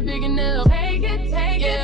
big enough. Take it, take it,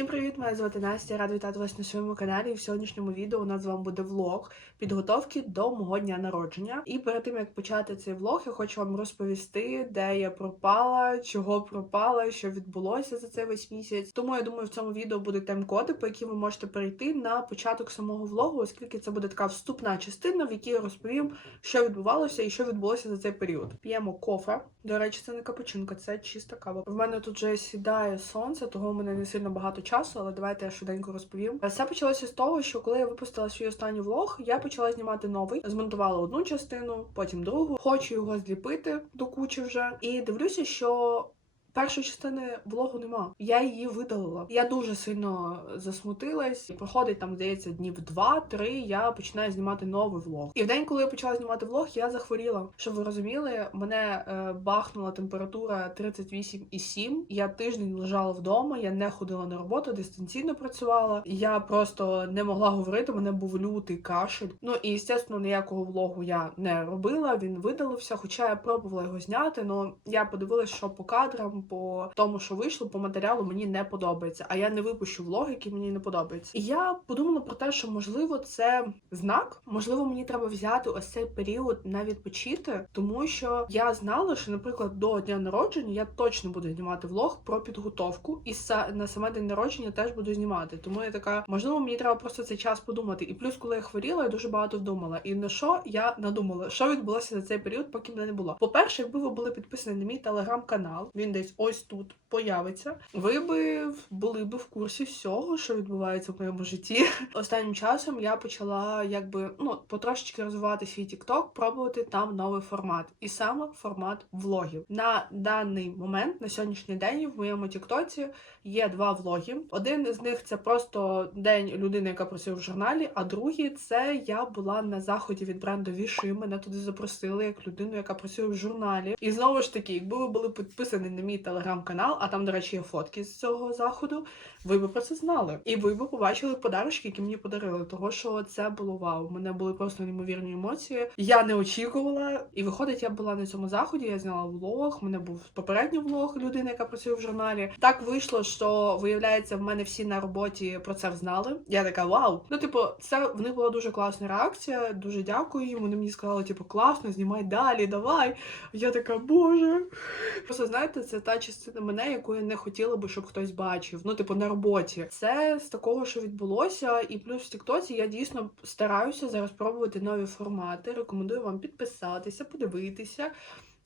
Всім привіт! Мене звати Настя. Рада вітати вас на своєму каналі. В сьогоднішньому відео у нас з вами буде влог підготовки до мого дня народження. І перед тим як почати цей влог, я хочу вам розповісти, де я пропала, чого пропала, що відбулося за цей весь місяць. Тому я думаю, в цьому відео будуть тайм-коди, по які ви можете перейти на початок самого влогу, оскільки це буде така вступна частина, в якій я розповім, що відбувалося і що відбулося за цей період. П'ємо кофе. До речі, це не капучинка, це чиста кава. В мене тут вже сідає сонце, того в мене не сильно багато часу, але давайте я швиденько розповім. Все почалося з того, що коли я випустила свій останній влог, я почала знімати новий, змонтувала одну частину, потім другу. Хочу його зліпити до кучі вже. І дивлюся, що. Першої частини влогу нема. Я її видалила. Я дуже сильно засмутилась. Проходить там, здається, днів два-три. Я починаю знімати новий влог. І в день, коли я почала знімати влог, я захворіла. Щоб ви розуміли, мене е, бахнула температура 38,7. Я тиждень лежала вдома, я не ходила на роботу, дистанційно працювала. Я просто не могла говорити. Мене був лютий кашель. Ну і звісно, ніякого влогу я не робила. Він видалився. Хоча я пробувала його зняти. але я подивилася, що по кадрам по тому, що вийшло, по матеріалу мені не подобається. А я не випущу влог, який мені не подобається. І я подумала про те, що можливо це знак. Можливо, мені треба взяти ось цей період на відпочити, тому що я знала, що, наприклад, до дня народження я точно буду знімати влог про підготовку, і на саме день народження теж буду знімати. Тому я така, можливо, мені треба просто цей час подумати. І плюс, коли я хворіла, я дуже багато вдумала. І на що я надумала, що відбулося за цей період, поки мене не було. По-перше, якби ви були підписані на мій телеграм-канал, він десь ось тут появиться. Ви би були би в курсі всього, що відбувається в моєму житті. Останнім часом я почала якби ну потрошечки розвивати свій TikTok, пробувати там новий формат, і саме формат влогів. На даний момент, на сьогоднішній день, в моєму Тіктоці є два влоги. Один з них це просто день людини, яка працює в журналі. А другий це я була на заході від бренду Віши. Мене туди запросили як людину, яка працює в журналі. І знову ж таки, якби ви були підписані на мій телеграм-канал, а там, до речі, є фотки з цього заходу, ви би про це знали. І ви б побачили подарочки, які мені подарили. Того, що це було вау. У мене були просто неймовірні емоції. Я не очікувала. І виходить, я була на цьому заході, я зняла влог. У мене був попередній влог людини, яка працює в журналі. Так вийшло, що виявляється, в мене всі на роботі про це взнали. Я така вау. Ну, типу, це в них була дуже класна реакція. Дуже дякую їм. Вони мені сказали, типу, класно, знімай далі, давай. Я така, боже. Просто знаєте, це та частина мене, яку я не хотіла би, щоб хтось бачив. Ну, типу, на роботі. Це з такого, що відбулося, і плюс в Тіктоці я дійсно стараюся зараз пробувати нові формати. Рекомендую вам підписатися, подивитися.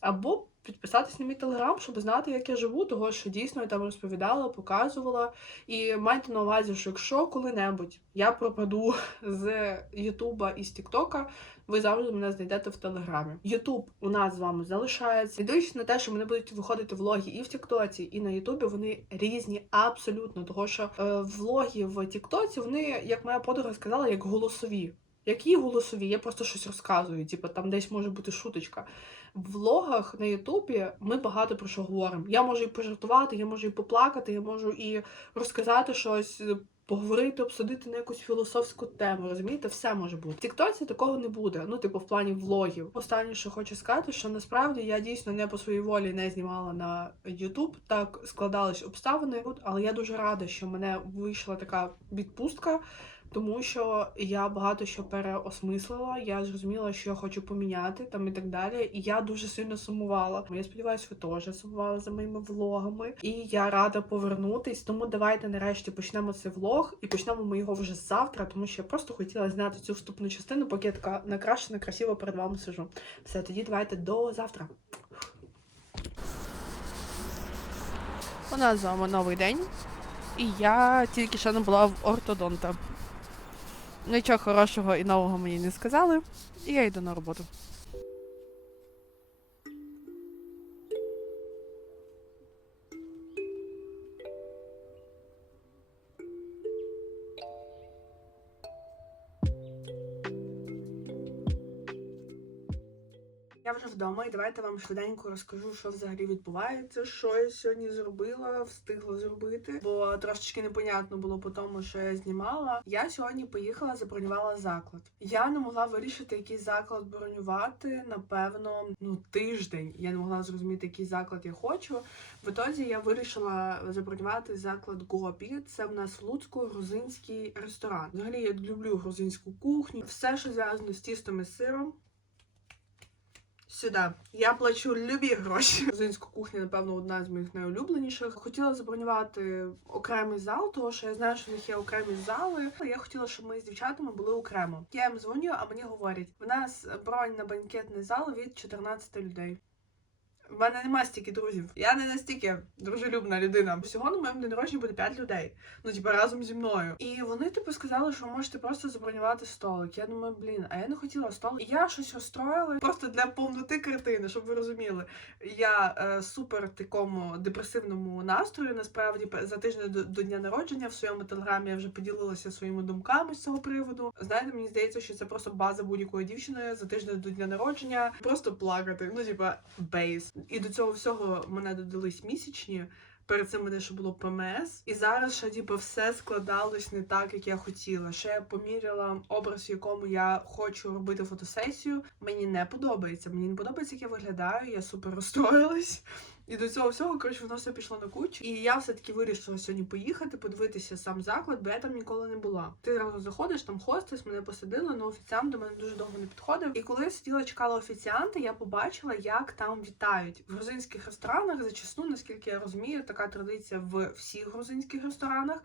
Або підписатись на мій телеграм, щоб знати, як я живу, того що дійсно я там розповідала, показувала. І майте на увазі, що якщо коли-небудь я пропаду з Ютуба і з Тіктока, ви завжди мене знайдете в Телеграмі. Ютуб у нас з вами залишається. Дивлячись на те, що мене будуть виходити влоги і в Тіктоці, і на Ютубі, вони різні абсолютно. Того що е, влоги в Тіктоці, вони, як моя подруга сказала, як голосові. Які голосові? Я просто щось розказую. Типу, там десь може бути шуточка. В влогах на Ютубі ми багато про що говоримо. Я можу і пожартувати, я можу і поплакати, я можу і розказати щось, поговорити, обсудити на якусь філософську тему. Розумієте, все може бути. В Тіктоці такого не буде. Ну, типу, в плані влогів. Останнє, що хочу сказати, що насправді я дійсно не по своїй волі не знімала на Ютуб. Так складались обставини, але я дуже рада, що мене вийшла така відпустка. Тому що я багато що переосмислила, я зрозуміла, що я хочу поміняти там і так далі. І я дуже сильно сумувала. Я сподіваюся, ви теж сумували за моїми влогами. І я рада повернутись. Тому давайте нарешті почнемо цей влог і почнемо ми його вже завтра, тому що я просто хотіла зняти цю вступну частину, поки я така накрашена, красиво перед вами сижу. Все, тоді давайте до завтра. У нас з вами новий день, і я тільки що не була в ортодонта. Нічого хорошого і нового мені не сказали, і я йду на роботу. Вдома, і давайте вам швиденько розкажу, що взагалі відбувається, що я сьогодні зробила, встигла зробити, бо трошечки непонятно було по тому, що я знімала. Я сьогодні поїхала, забронювала заклад. Я не могла вирішити, який заклад бронювати, напевно, ну тиждень. Я не могла зрозуміти, який заклад я хочу. В ітозі я вирішила забронювати заклад Гопі. Це в нас в Луцьку грузинський ресторан. Взагалі я люблю грузинську кухню, все, що зв'язано з тістом і сиром. Сюди. Я плачу любі гроші. Грузинська кухня, напевно, одна з моїх найулюбленіших. Хотіла забронювати окремий зал, тому що я знаю, що в них є окремі зали. Я хотіла, щоб ми з дівчатами були окремо. Я їм дзвоню, а мені говорять: в нас бронь на банкетний зал від 14 людей. В мене нема стільки друзів. Я не настільки дружелюбна людина. Всього на моєму день народження буде 5 людей. Ну, типу, разом зі мною. І вони, типу, сказали, що можете просто забронювати столик. Я думаю, блін, а я не хотіла столик. І я щось розстроїла просто для повноти картини, щоб ви розуміли. Я е, супер такому депресивному настрої. Насправді за тиждень до, до дня народження в своєму телеграмі я вже поділилася своїми думками з цього приводу. Знаєте, мені здається, що це просто база будь-якої дівчини за тиждень до дня народження. Просто плакати. Ну, типа, бейс. І до цього всього мене додались місячні. Перед цим мене ще було ПМС, і зараз ще типу, все складалось не так, як я хотіла. Ще я поміряла образ, в якому я хочу робити фотосесію. Мені не подобається. Мені не подобається, як я виглядаю. Я супер розстроїлась. І до цього всього, коротше, воно все пішло на кучу. І я все-таки вирішила сьогодні поїхати, подивитися сам заклад, бо я там ніколи не була. Ти разом заходиш, там хостес, мене посадили, але офіціант до мене дуже довго не підходив. І коли я сиділа, чекала офіціанта, я побачила, як там вітають. В грузинських ресторанах зачасту, наскільки я розумію, така традиція в всіх грузинських ресторанах.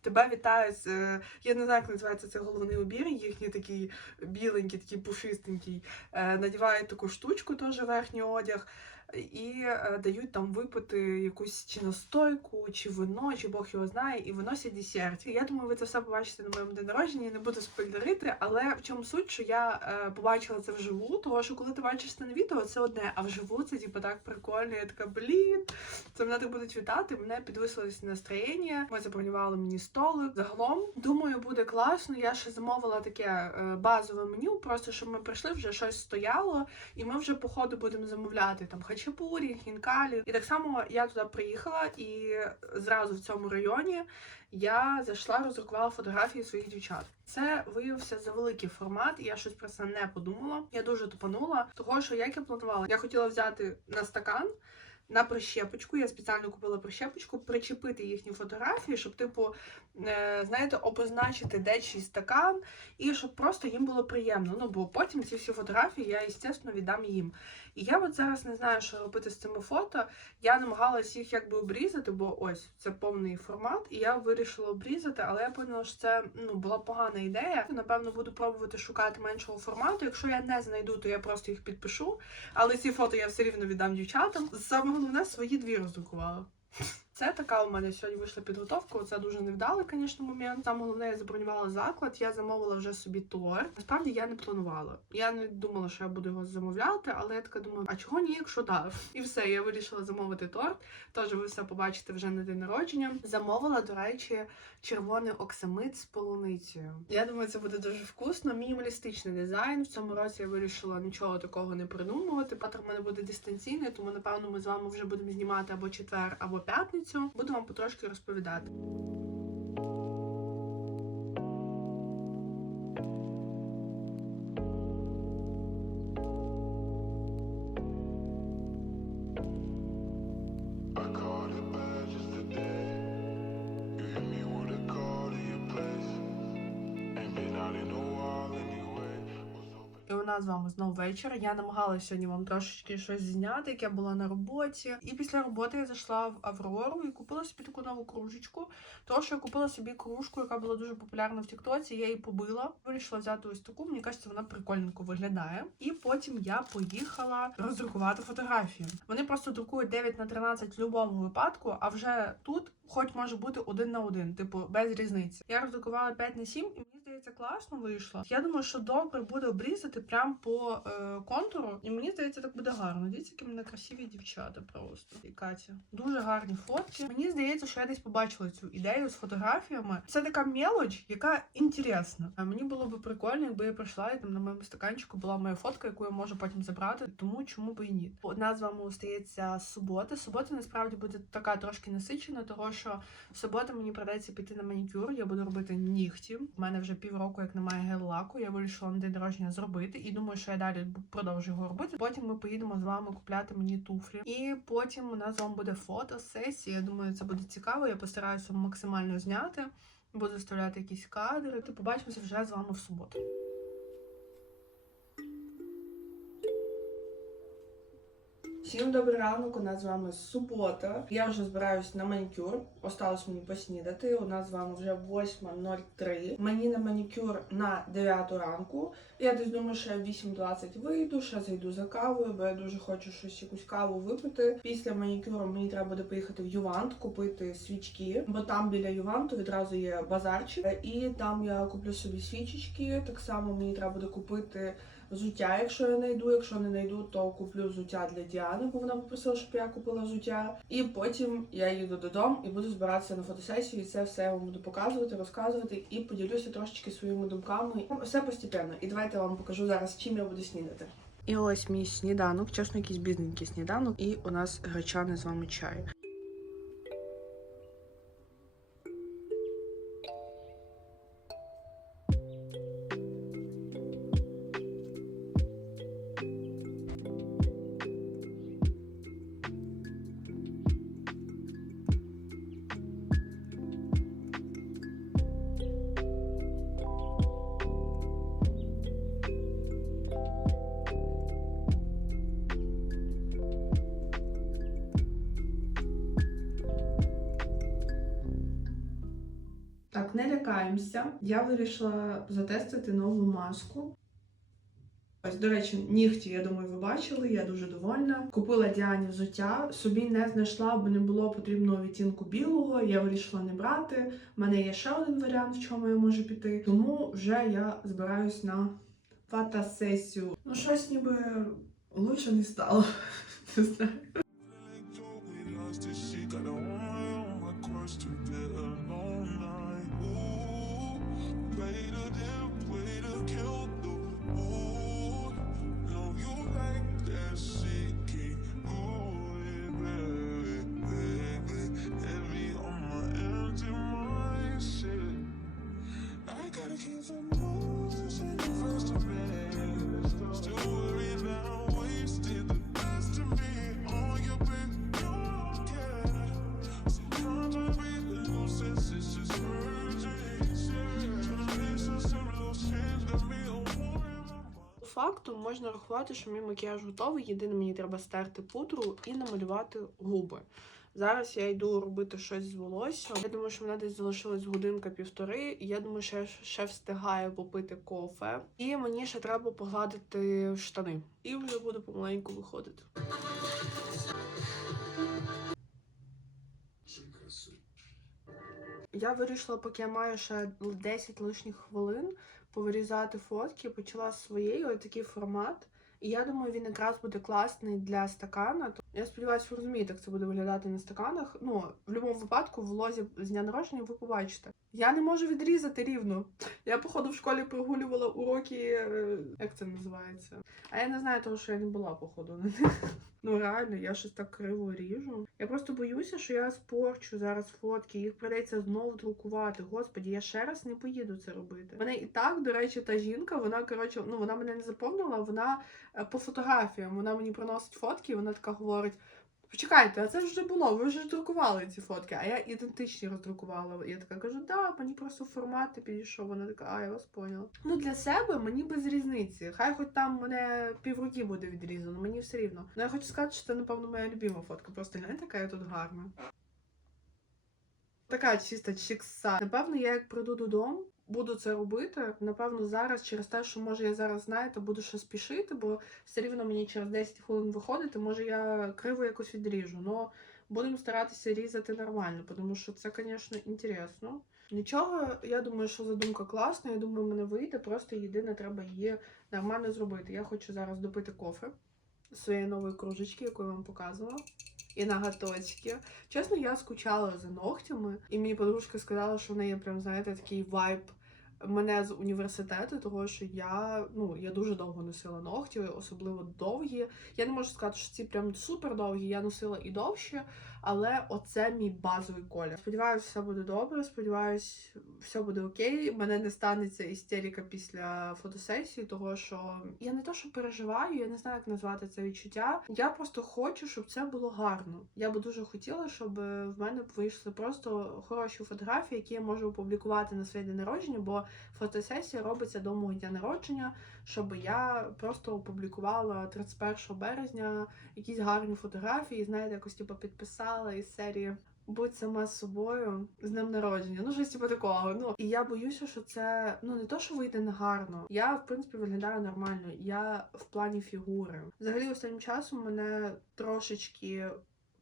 Тебе вітають, е, я не знаю, як називається це головний убір, їхній такий біленький, такий пушистенький. Е, Надівають таку штучку, теж верхній одяг і е, дають там випити якусь чи настойку, чи вино, чи Бог його знає, і виносять десерт. Я думаю, ви це все побачите на моєму день народження, не буду спойлерити, але в чому суть, що я е, побачила це вживу, того що коли ти бачиш це на відео, це одне, а вживу це типу так прикольно. Я така, блін, це мене так будуть вітати. Мене підвисилось настроєння. Ми забронювали мені столик. Загалом, думаю, буде класно. Я ще замовила таке е, базове меню, просто щоб ми прийшли, вже щось стояло, і ми вже по ходу будемо замовляти там хачапурі, хінкалі. І так само я туди приїхала, і зразу в цьому районі я зайшла, роздрукувала фотографії своїх дівчат. Це виявився за великий формат, і я щось про це не подумала. Я дуже тупанула, того що як я планувала, я хотіла взяти на стакан. На прищепочку, я спеціально купила прищепочку, причепити їхні фотографії, щоб, типу, е, знаєте, обозначити де стакан, і щоб просто їм було приємно. Ну, бо потім ці всі фотографії я, звісно, віддам їм. І я от зараз не знаю, що робити з цими фото. Я намагалась їх якби обрізати, бо ось це повний формат, і я вирішила обрізати, але я поняла, що це ну була погана ідея. Напевно, буду пробувати шукати меншого формату. Якщо я не знайду, то я просто їх підпишу. Але ці фото я все рівно віддам дівчатам. Саме головне свої дві роздрукувала. Це така у мене сьогодні вийшла підготовка. Це дуже невдалий, звісно, момент. Саме головне, я забронювала заклад, я замовила вже собі торт. Насправді я не планувала. Я не думала, що я буду його замовляти, але я така думаю, а чого ні, якщо дав? І все, я вирішила замовити торт. Тож ви все побачите вже на день народження. Замовила, до речі, червоний оксамит з полуницею. Я думаю, це буде дуже вкусно. Мінімалістичний дизайн. В цьому році я вирішила нічого такого не придумувати. Патер в мене буде дистанційний, тому напевно ми з вами вже будемо знімати або четвер, або п'ятницю. Буду вам потрошки розповідати. З вами знову вечір. Я намагалася сьогодні вам трошечки щось зняти, як я була на роботі. І після роботи я зайшла в Аврору і купила собі таку нову кружечку. Тому що я купила собі кружку, яка була дуже популярна в Тіктоці. Я її побила. Вирішила взяти ось таку. Мені кажеться, вона прикольненько виглядає. І потім я поїхала роздрукувати фотографії. Вони просто друкують 9 на 13 в будь-якому випадку, а вже тут. Хоч може бути один на один, типу без різниці. Я роздрукувала 5 на 7 і мені здається класно вийшло. Я думаю, що добре буде обрізати прямо прям по е, контуру. І мені здається, так буде гарно. Дивіться, які мене красиві дівчата просто. І Катя. Дуже гарні фотки. Мені здається, що я десь побачила цю ідею з фотографіями. Це така мелоч, яка інтересна. А мені було би прикольно, якби я прийшла і там на моєму стаканчику була моя фотка, яку я можу потім забрати. Тому чому би і ні? Одна з вами остається субота. Субота насправді буде така трошки насичена, того що в суботу мені придеться піти на манікюр. Я буду робити нігті. У мене вже півроку, як немає гель-лаку. Я вирішила на день народження зробити, і думаю, що я далі продовжу його робити. Потім ми поїдемо з вами купляти мені туфлі. І потім у нас з вами буде фотосесія. Я думаю, це буде цікаво. Я постараюся максимально зняти. Буду вставляти якісь кадри. То побачимося вже з вами в суботу. Всім добрий ранок, у нас з вами субота. Я вже збираюсь на манікюр. Осталось мені поснідати. У нас з вами вже 8.03. Мені на манікюр на 9 ранку. Я десь думаю, що я в 8.20 вийду, ще зайду за кавою, бо я дуже хочу щось якусь каву випити. Після манікюру мені треба буде поїхати в Ювант, купити свічки, бо там біля Юванту відразу є базарчик. І там я куплю собі свічечки. Так само мені треба буде купити взуття, якщо я знайду. Якщо не знайду, то куплю взуття для Діани, бо вона попросила, щоб я купила взуття. І потім я їду додому і буду збиратися на фотосесію. І це все я вам буду показувати, розказувати і поділюся трошечки своїми думками. Все постепенно. І давайте я вам покажу зараз, чим я буду снідати. І ось мій сніданок, чесно, якийсь бізненький сніданок, і у нас гречаний з вами чай. Не. Я вирішила затестити нову маску. Ось, до речі, нігті, я думаю, ви бачили, я дуже довольна. Купила Діані взуття, собі не знайшла, бо не було потрібного відтінку білого. Я вирішила не брати. У мене є ще один варіант, в чому я можу піти. Тому вже я збираюсь на фотосесію. Ну, щось ніби лучше не стало. Не знаю. Факту можна рахувати, що мій макіяж готовий. Єдине, мені треба стерти пудру і намалювати губи. Зараз я йду робити щось з волоссям. Я думаю, що мене десь залишилась годинка-півтори. Я думаю, що я ще встигаю попити кофе. І мені ще треба погладити штани. І вже буду помаленьку виходити. Я вирішила, поки я маю ще 10 лишніх хвилин, повирізати фотки, почала з ось такий формат. І я думаю, він якраз буде класний для стакана. Я сподіваюся, ви розумієте, як це буде виглядати на стаканах. Ну, в будь-якому випадку, в влозі з дня народження ви побачите. Я не можу відрізати рівно. Я, походу, в школі прогулювала уроки, е, як це називається. А я не знаю того, що я не була, походу, на них. Ну реально, я щось так криво ріжу. Я просто боюся, що я спорчу зараз фотки, їх придеться знову друкувати. Господі, я ще раз не поїду це робити. Мене і так, до речі, та жінка, вона коротше, ну вона мене не заповнила, вона е, по фотографіям. Вона мені приносить фотки, вона така говорить. Почекайте, а це ж вже було, ви вже друкували ці фотки, а я ідентичні роздрукувала. Я така кажу, да, мені просто формат підійшов. Вона така, а я вас поняла. Ну для себе мені без різниці. Хай хоч там мене півроки буде відрізано, мені все рівно. Ну я хочу сказати, що це, напевно, моя любима фотка. Просто гляньте, яка я тут гарна. Така чиста чікса. Напевно, я як прийду додому, буду це робити. Напевно, зараз через те, що може я зараз знаєте, буду ще спішити, бо все рівно мені через 10 хвилин виходити. Може я криво якось відріжу. Но будемо старатися різати нормально, тому що це, звісно, інтересно. Нічого, я думаю, що задумка класна. Я думаю, мене вийде. Просто єдине, треба її нормально зробити. Я хочу зараз допити кофе своєї нової кружечки, яку я вам показувала. І ноготочки. Чесно, я скучала за ногтями, і мені подружка сказала, що в неї прям, знаєте, такий вайб мене з університету, того що я ну я дуже довго носила ногті, особливо довгі. Я не можу сказати, що ці прям супер довгі. Я носила і довші, але оце мій базовий колір. Сподіваюсь, все буде добре. Сподіваюсь, все буде окей. У мене не станеться істерика після фотосесії, того що я не то, що переживаю, я не знаю, як назвати це відчуття. Я просто хочу, щоб це було гарно. Я би дуже хотіла, щоб в мене вийшли просто хороші фотографії, які я можу опублікувати на своє день народження, бо фотосесія робиться до мого дня народження, щоб я просто опублікувала 31 березня якісь гарні фотографії, знаєте, якось типу підписала із серії. Будь сама собою з днем народження, ну щось типу такого. Ну і я боюся, що це ну не то, що вийде негарно. Я в принципі виглядаю нормально. Я в плані фігури. Взагалі, останнім часом мене трошечки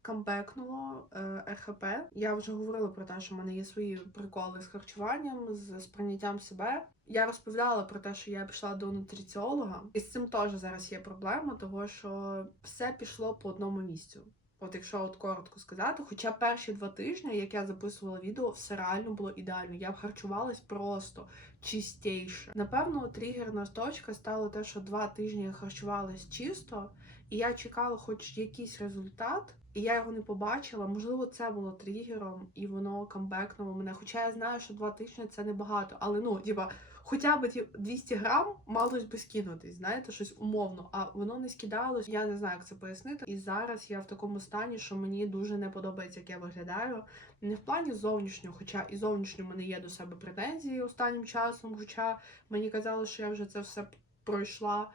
камбекнуло е, РХП. Я вже говорила про те, що в мене є свої приколи з харчуванням, з сприйняттям себе. Я розповідала про те, що я пішла до нутриціолога, і з цим теж зараз є проблема, того що все пішло по одному місцю. От якщо от коротко сказати, хоча перші два тижні, як я записувала відео, все реально було ідеально. Я харчувалась просто чистіше. Напевно, тригерна точка стала те, що два тижні я харчувалась чисто, і я чекала хоч якийсь результат, і я його не побачила. Можливо, це було тригером, і воно камбекнуло мене. Хоча я знаю, що два тижні це небагато, але ну, типа. Хоча б ті 200 грам малось би скинутись, знаєте, щось умовно, а воно не скидалось. Я не знаю, як це пояснити. І зараз я в такому стані, що мені дуже не подобається, як я виглядаю. Не в плані зовнішнього, хоча і зовнішньо мене є до себе претензії останнім часом. Хоча мені казали, що я вже це все пройшла.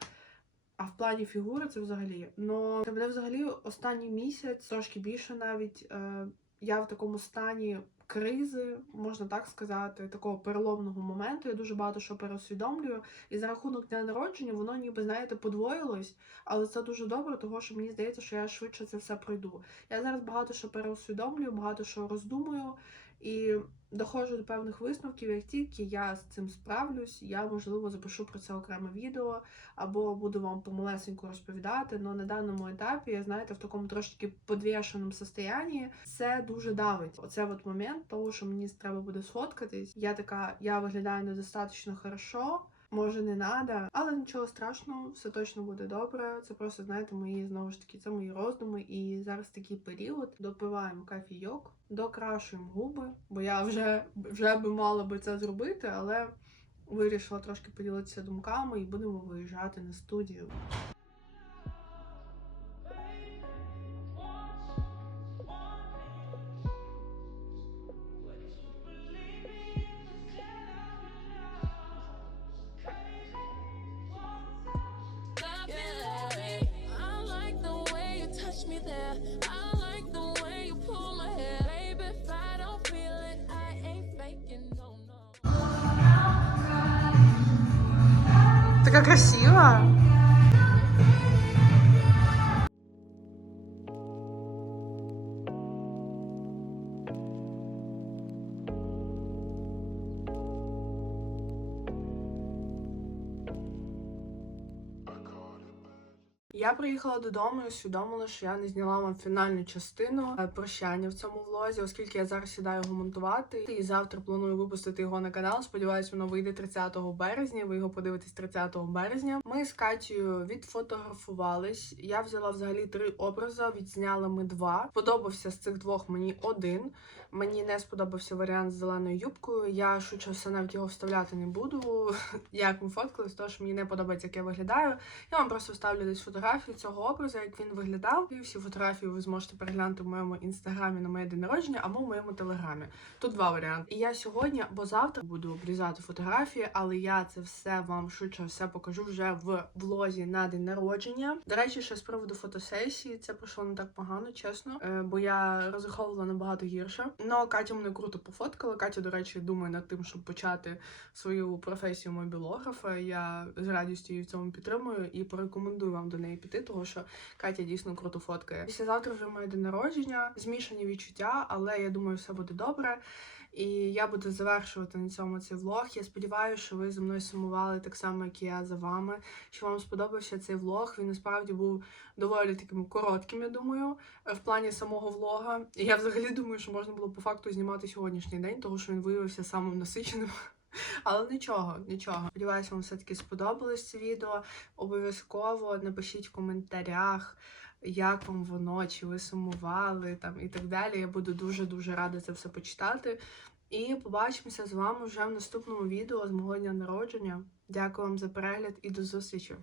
А в плані фігури це взагалі. Ну мене взагалі останній місяць, трошки більше навіть. Е, я в такому стані кризи, можна так сказати, такого переломного моменту. Я дуже багато що переусвідомлюю. І за рахунок дня народження воно ніби, знаєте, подвоїлось, але це дуже добре, тому що мені здається, що я швидше це все пройду. Я зараз багато що переусвідомлюю, багато що роздумую. І доходжу до певних висновків, як тільки я з цим справлюсь, я можливо запишу про це окреме відео або буду вам помалесенько розповідати. але на даному етапі я знаєте в такому трошки подвішеному состоянні це дуже давить. Оце от момент того, що мені треба буде сфоткатись. Я така, я виглядаю недостатньо хорошо. Може, не треба, але нічого страшного, все точно буде добре. Це просто знаєте, мої знову ж таки, це мої роздуми. І зараз такий період. Допиваємо кафійок, докрашуємо губи, бо я вже вже би мала би це зробити, але вирішила трошки поділитися думками і будемо виїжджати на студію. Така красива. Я приїхала додому і усвідомила, що я не зняла вам фінальну частину е, прощання в цьому влозі, оскільки я зараз сідаю його монтувати. І завтра планую випустити його на канал. Сподіваюсь, воно вийде 30 березня. Ви його подивитесь 30 березня. Ми з Катією відфотографувались. Я взяла взагалі три образи. Відзняли ми два. Подобався з цих двох мені один. Мені не сподобався варіант з зеленою юбкою. Я шучу все навіть його вставляти не буду. Як ми фоткались, що мені не подобається, як я виглядаю. Я вам просто вставлю десь фотографію цього образу, як він виглядав. І всі фотографії ви зможете переглянути в моєму інстаграмі на моє день народження або в моєму телеграмі. Тут два варіанти. І я сьогодні або завтра буду обрізати фотографії, але я це все вам швидше все покажу вже в влозі на день народження. До речі, ще з приводу фотосесії це пройшло не так погано, чесно, е, бо я розраховувала набагато гірше. Ну Катя мене круто пофоткала. Катя, до речі, думає над тим, щоб почати свою професію мобілографа. Я з радістю її в цьому підтримую і порекомендую вам до неї піти, тому що Катя дійсно круто фоткає. Післязавтра вже моє день народження, змішані відчуття, але я думаю, все буде добре. І я буду завершувати на цьому цей влог. Я сподіваюся, що ви за мною сумували так само, як і я за вами. Що вам сподобався цей влог. Він насправді був доволі таким коротким, я думаю, в плані самого влога. І я взагалі думаю, що можна було по факту знімати сьогоднішній день, тому що він виявився самим насиченим. Але нічого, нічого. Сподіваюся, вам все-таки сподобалось це відео. Обов'язково напишіть в коментарях, як вам воно, чи ви сумували там і так далі. Я буду дуже-дуже рада це все почитати. І побачимося з вами вже в наступному відео з мого дня народження. Дякую вам за перегляд і до зустрічі!